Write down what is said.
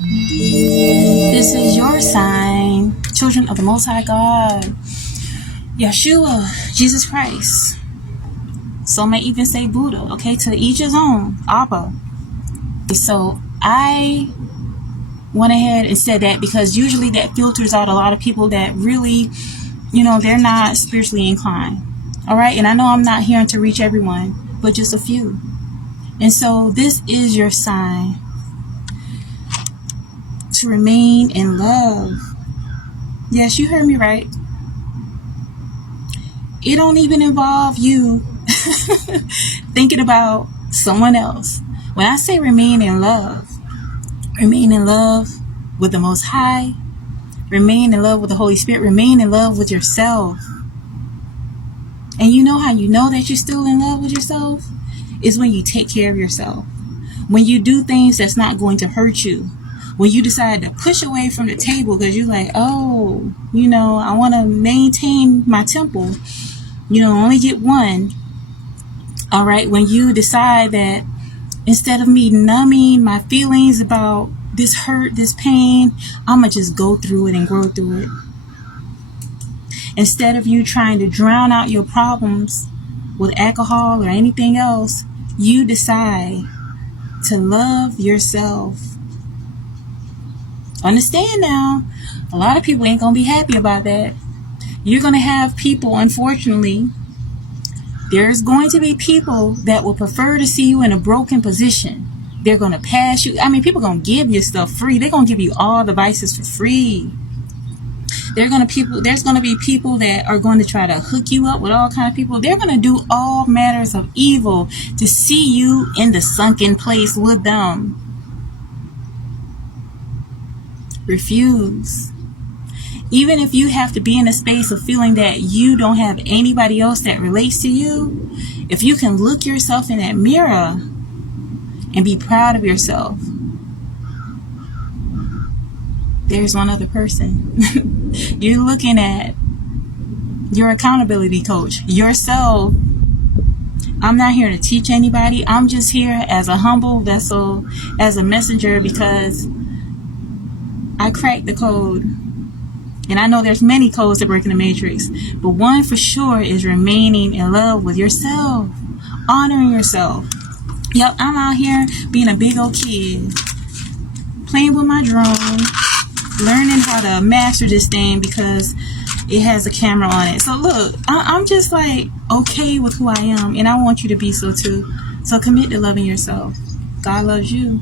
This is your sign, children of the Most High God, Yeshua, Jesus Christ. Some may even say Buddha, okay? To each his own, Abba. So I went ahead and said that because usually that filters out a lot of people that really, they're not spiritually inclined. All right? And I know I'm not here to reach everyone, but just a few. And so this is your sign to remain in love. Yes, you heard me right. It don't even involve you thinking about someone else. When I say remain in love with the Most High, remain in love with the Holy Spirit, remain in love with yourself. And you know how you know that you're still in love with yourself? Is when you take care of yourself. When you do things that's not going to hurt you. When you decide to push away from the table because you're like, I want to maintain my temple. Only get one. All right. When you decide that instead of me numbing my feelings about this hurt, this pain, I'm going to just go through it and grow through it. Instead of you trying to drown out your problems with alcohol or anything else, you decide to love yourself. Understand now, a lot of people ain't going to be happy about that. You're going to have people, unfortunately, there's going to be people that will prefer to see you in a broken position. They're going to pass you. People are going to give you stuff free. They're going to give you all the vices for free. There's going to be people that are going to try to hook you up with all kinds of people. They're going to do all matters of evil to see you in the sunken place with them. Refuse. Even if you have to be in a space of feeling that you don't have anybody else that relates to you, if you can look yourself in that mirror and be proud of yourself, there's one other person. You're looking at your accountability coach, yourself. I'm not here to teach anybody. I'm just here as a humble vessel, as a messenger, because I cracked the code. And I know there's many codes to break in the matrix, but one for sure is remaining in love with yourself, honoring yourself. Yep, I'm out here being a big old kid, playing with my drone, learning how to master this thing because it has a camera on it. So look, I'm just like okay with who I am, and I want you to be so too. So commit to loving yourself. God loves you.